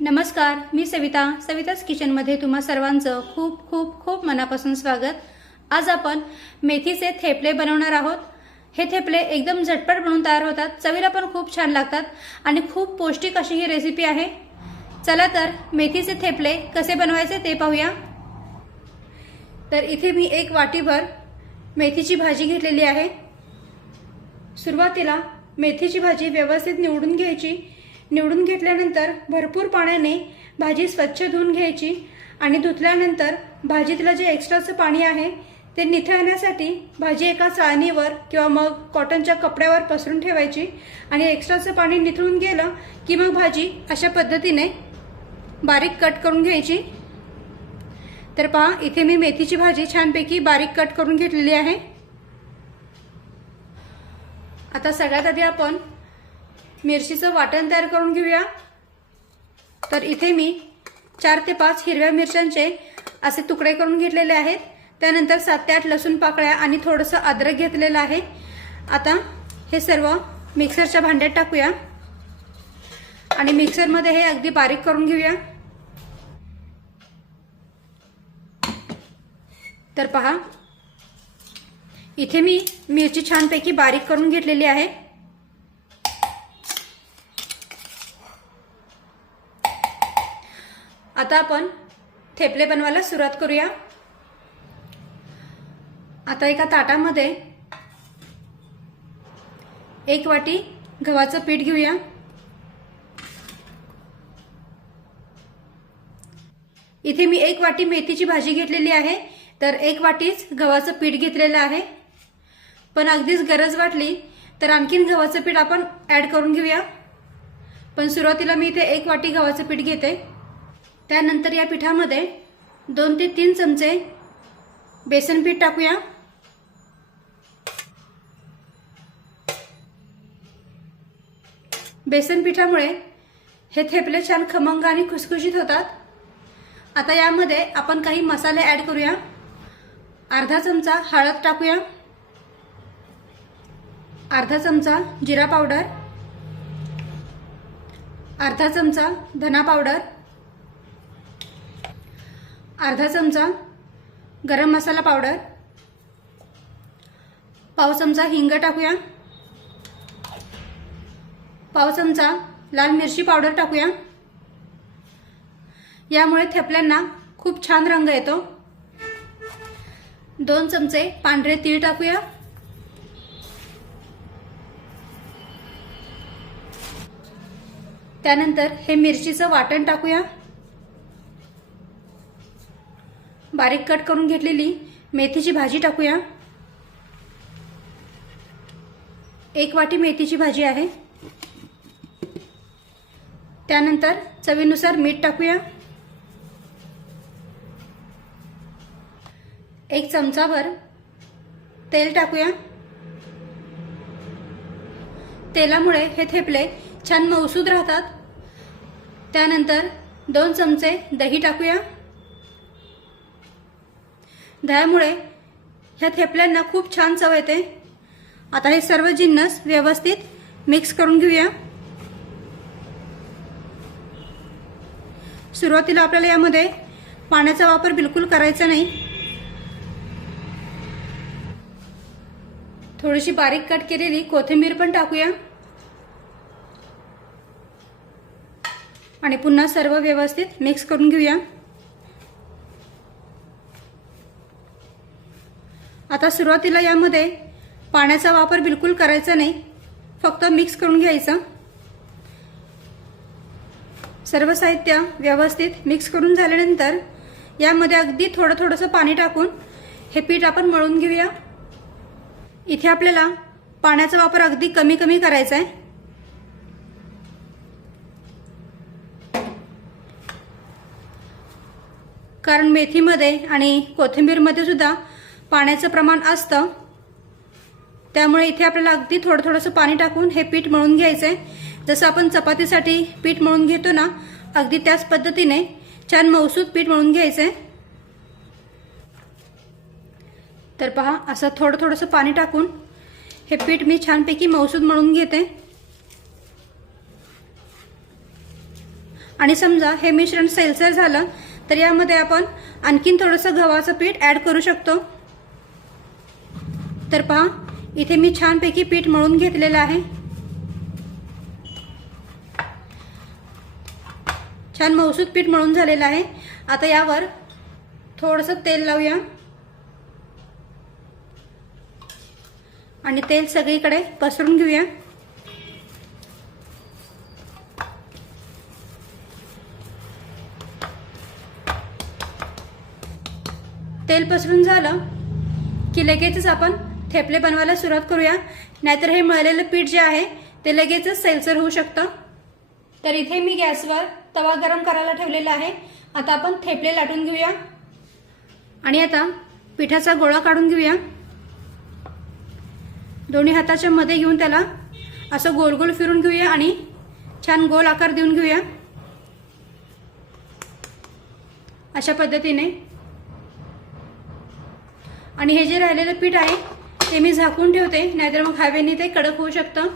नमस्कार मी सविता. सविताच किचनमध्ये तुम्हा सर्वांचं खूप खूप खूप मनापासून स्वागत. आज आपण मेथीचे थेपले बनवणार आहोत. हे थेपले एकदम झटपट बनवून तयार होतात. चवीला पण खूप छान लागतात आणि खूप पौष्टिक अशी ही रेसिपी आहे. चला तर मेथीचे थेपले कसे बनवायचे ते पाहूया. तर इथे मी एक वाटीभर मेथीची भाजी घेतलेली आहे. सुरुवातीला मेथीची भाजी व्यवस्थित निवडून घ्यायची. निवडून घेतल्यानंतर भरपूर पाण्याने भाजी स्वच्छ धुवून घ्यायची आणि धुतल्यानंतर भाजीतलं जे एक्स्ट्राचं पाणी आहे ते निथळण्यासाठी भाजी एका चाळणीवर किंवा मग कॉटनच्या कपड्यावर पसरून ठेवायची आणि एक्स्ट्राचं पाणी निथळून गेलं की मग भाजी अशा पद्धतीने बारीक कट करून घ्यायची. तर पहा इथे मी मेथीची भाजी छानपैकी बारीक कट करून घेतलेली आहे. आता सगळ्यात आधी आपण मिरचीचं वाटण तयार करून घेऊया. तर इथे मी चार ते पाच हिरव्या मिरच्यांचे असे तुकडे करून घेतलेले आहेत. त्यानंतर सात ते आठ लसूण पाकळ्या आणि थोडंसं अद्रक घेतलेलं आहे. आता हे सर्व मिक्सरच्या भांड्यात टाकूया. आणि मिक्सरमध्ये हे अगदी बारीक करून घेऊया. तर पहा इथे मी मिरची छानपैकी बारीक करून घेतलेली आहे. आता आपण थेपले बनवायला सुरुवात करूया. आता एका ताटामध्ये एक वाटी गव्हाचं पीठ घेऊया. इथे मी एक वाटी मेथीची भाजी घेतलेली आहे. तर एक वाटीच गव्हाचं पीठ घेतलेलं आहे. पण अगदीच गरज वाटली तर आणखीन गव्हाचं पीठ आपण ॲड करून घेऊया. पण सुरुवातीला मी इथे एक वाटी गव्हाचं पीठ घेते. त्यानंतर या पिठामध्ये दोन ते तीन चमचे बेसन पीठ टाकूया. बेसन पिठामुळे हे थेपले छान खमंग आणि खुसखुशीत होतात. आता यामध्ये आपण काही मसाले ॲड करूया. अर्धा चमचा हळद टाकूया. अर्धा चमचा जिरा पावडर. अर्धा चमचा धना पावडर. अर्धा चमचा गरम मसाला पावडर. पाव चमचा हिंग टाकूया. पाव चमचा लाल मिरची पावडर टाकूया. यामुळे थेपल्यांना खूप छान रंग येतो. दोन चमचे पांढरे तीळ टाकूया. त्यानंतर हे मिरचीचं वाटण टाकूया. बारीक कट करून घेतलेली मेथीची भाजी टाकूया. एक वाटी मेथीची भाजी आहे. त्यानंतर चवीनुसार मीठ टाकूया. एक चमचाभर तेल टाकूया. तेलामुळे हे थेपले छान मऊसूद राहतात. त्यानंतर दोन चमचे दही टाकूया. दह्यामुळे ह्या थेपल्यांना खूप छान चव येते. आता हे सर्व जिन्नस व्यवस्थित मिक्स करून घेऊया. सुरुवातीला आपल्याला यामध्ये पाण्याचा वापर बिलकुल करायचा नाही. थोडीशी बारीक कट केलेली कोथिंबीर पण टाकूया. आणि पुन्हा सर्व व्यवस्थित मिक्स करून घेऊया. आता सुरुवातीला यामध्ये पाण्याचा वापर बिलकुल करायचा नाही. फक्त मिक्स करून घ्यायचं. सर्व साहित्य व्यवस्थित मिक्स करून झाल्यानंतर यामध्ये अगदी थोडं थोडंसं पाणी टाकून हे पीठ आपण मळून घेऊया. इथे आपल्याला पाण्याचा वापर अगदी कमी कमी करायचा आहे. कारण मेथीमध्ये आणि कोथिंबीरमध्ये सुद्धा पाण्याचं प्रमाण असतं. त्यामुळे इथे आपल्याला अगदी थोडं थोडंसं पाणी टाकून हे पीठ मळून घ्यायचं आहे जसं आपण चपातीसाठी पीठ मळून घेतो ना अगदी त्याच पद्धतीने छान मौसूद पीठ मळून घ्यायचं आहे तर पहा असं थोडं थोडंसं पाणी टाकून हे पीठ मी छानपैकी मौसूद मळून घेते. आणि समजा हे मिश्रण सैलसर झालं तर यामध्ये आपण आणखीन थोडंसं गव्हाचं पीठ ॲड करू शकतो. तर पहा इथे मी छानपैकी पीठ मळून घेतलेलं आहे. छान मौसूद पीठ मळून झालेलं आहे. आता यावर थोडंसं तेल लावूया. आणि तेल सगळीकडे पसरून घेऊया. तेल पसरून झालं की लगेचच आपण थेपले बनवायला सुरुवात करूया. नाहीतर हे मळलेलं पीठ जे आहे ते लगेचच सैलसर होऊ शकतं. तर इथे मी गॅसवर तवा गरम करायला ठेवलेला आहे. आता आपण थेपले लाटून घेऊया. आणि आता पिठाचा गोळा काढून घेऊया. दोन्ही हाताच्या मध्ये घेऊन त्याला असं गोल गोल फिरून घेऊया आणि छान गोल आकार देऊन घेऊया. अशा पद्धतीने. आणि हे जे राहिलेलं पीठ आहे ते मी झाकून ठेवते नाहीतर मग हवेने ते कडक होऊ शकतं.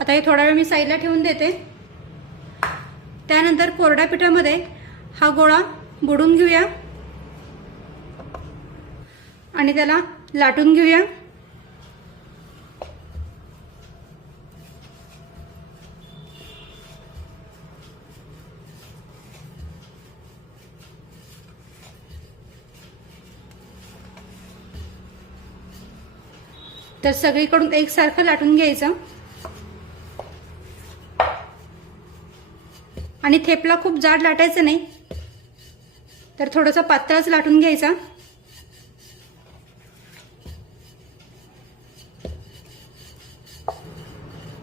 आता हे थोडा वेळ मी साईडला ठेवून देते. त्यानंतर कोरड्या पिठामध्ये हा गोळा बुडून घेऊया. आणि त्याला लाटून घेऊया. तर सगळीकडून एकसारखं लाटून घ्यायचं. आणि थेपला खूप जाड लाटायचं नाही. तर थोडासा पातळच लाटून घ्यायचा.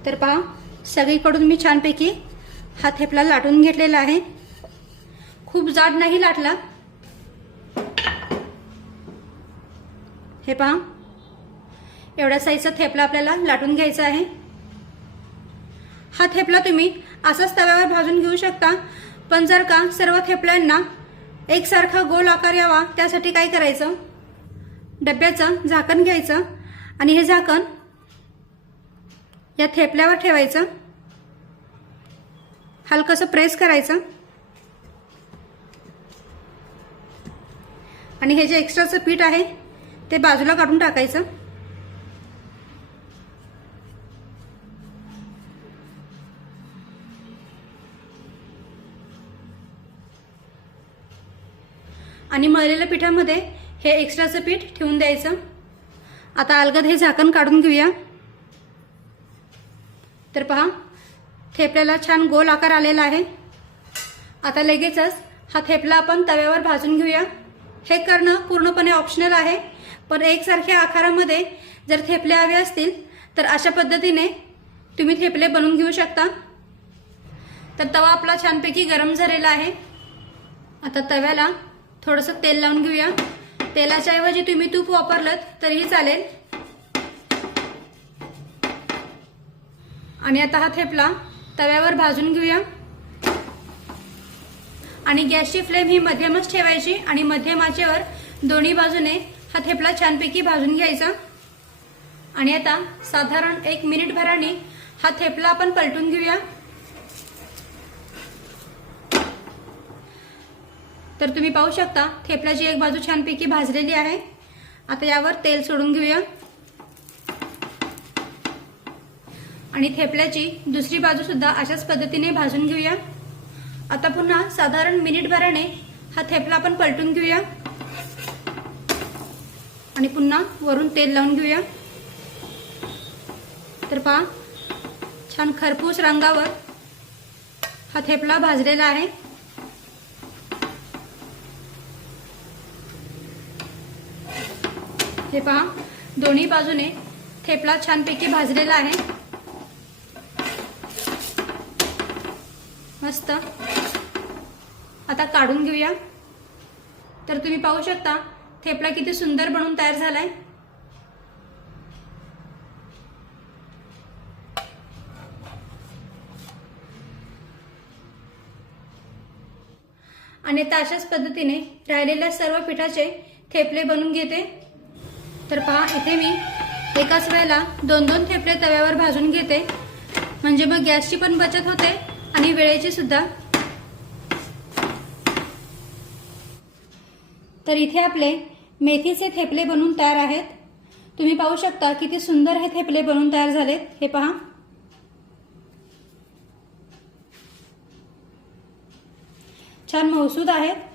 तर पहा सगळीकडून मी छानपैकी हा थेपला लाटून घेतलेला आहे. खूप जाड नाही लाटला. हे पहा एवढ्या साईजचा थेपला आपल्याला लाटून घ्यायचा आहे. हा थेपला तुम्ही असाच तव्यावर भाजून घेऊ शकता. पण जर का सर्व थेपल्यांना एकसारखा गोल आकार यावा त्यासाठी काय करायचं? डब्याचं झाकण घ्यायचं. आणि हे झाकण या थेपल्यावर ठेवायचं. हलकंसं प्रेस करायचं. आणि हे जे एक्स्ट्राचं पीठ आहे ते बाजूला काढून टाकायचं. आणि मळलेल्या पिठामध्ये हे एक्स्ट्राचं पीठ ठेवून द्यायचं. आता अलगद हे झाकण काढून घेऊया. तर पहा थेपल्याला छान गोल आकार आलेला आहे. आता लगेचच हा थेपला आपण तव्यावर भाजून घेऊया. हे करणं पूर्णपणे ऑप्शनल आहे पण एकसारख्या आकारामध्ये जर थेपले हवे असतील तर अशा पद्धतीने तुम्ही थेपले बनवून घेऊ शकता. तर तवा आपला छानपैकी गरम झालेला आहे. आता तव्याला थोडंसं तेल लावून घेऊया. तेलाच्या ऐवजी तुम्ही तूप वापरलं तरीही चालेल. आणि आता हा थेपला तव्यावर भाजून घेऊया. आणि गॅसची फ्लेम ही मध्यमच ठेवायची आणि मध्यम आचेवर दोन्ही बाजूने हा थेपला छानपैकी भाजून घ्यायचा. आणि आता साधारण एक मिनिट भराने हा थेपला आपण पलटून घेऊया. तर तुम्ही पाहू शकता थेपल्याची एक बाजू छानपैकी भाजलेली आहे. आता यावर तेल सोडून घेऊया. आणि थेपल्याची दुसरी बाजू सुद्धा अशाच पद्धतीने भाजून घेऊया. आता पुन्हा साधारण मिनिटभराने हा थेपला आपण पलटून घेऊया. आणि पुन्हा वरून तेल लावून घेऊया. तर पहा छान खरपूस रंगावर हा थेपला भाजलेला आहे. हे पहा. दोन्ही बाजूने थेपला छानपैकी भाजलेला आहे. मस्त. आता काढून घेऊया. तर तुम्ही पाहू शकता थेपला किती सुंदर बनून तयार झालाय. आणि आता अशाच पद्धतीने राहिलेल्या सर्व पिठाचे थेपले बनवून घेते. तर पहा इथे मी एकाच वेळेला दोन दोन थेपले तव्यावर भाजून घेते. म्हणजे मग गॅसची पण बचत होते आणि वेळेची सुद्धा. तर इथे आपले मेथीचे थेपले बनून तयार आहेत. तुम्ही पाहू शकता किती सुंदर हे थेपले बनून तयार झालेत. हे पहा. छान मौसूद आहेत.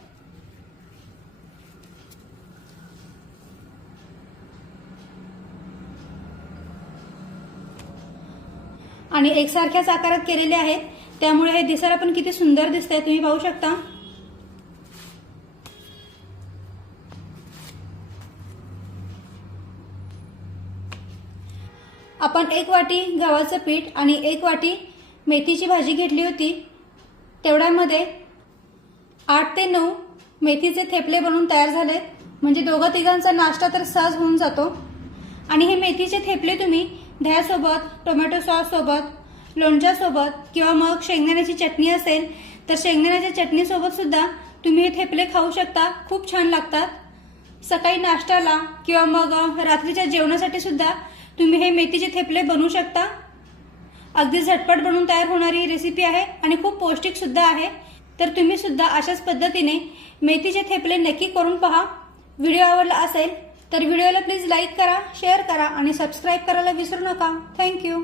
आणि एकसारख्याच आकारात केलेले आहेत. त्यामुळे हे दिसायला पण किती सुंदर दिसत आहे तुम्ही पाहू शकता. आपण एक वाटी गव्हाचं पीठ आणि एक वाटी मेथीची भाजी घेतली होती. तेवढ्यामध्ये आठ ते नऊ मेथीचे थेपले बनवून तयार झालेत. म्हणजे दोघं तिघांचा नाश्ता तर सहज होऊन जातो. आणि हे मेथीचे थेपले तुम्ही दह्यासोबत टोमॅटो सॉससोबत लोणच्यासोबत किंवा मग शेंगदाण्याची चटणी असेल तर शेंगदाण्याच्या चटणीसोबत सुद्धा तुम्ही हे थेपले खाऊ शकता. खूप छान लागतात. सकाळी नाश्त्याला किंवा मग रात्रीच्या जेवणासाठी सुद्धा तुम्ही हे मेथीचे थेपले बनवू शकता. अगदी झटपट बनवून तयार होणारी ही रेसिपी आहे आणि खूप पौष्टिक सुद्धा आहे. तर तुम्ही सुद्धा अशाच पद्धतीने मेथीचे थेपले नक्की करून पहा. व्हिडिओ आवडला असेल तर व्हिडिओला प्लीज लाईक करा शेअर करा आणि सबस्क्राईब करायला विसरू नका. थँक्यू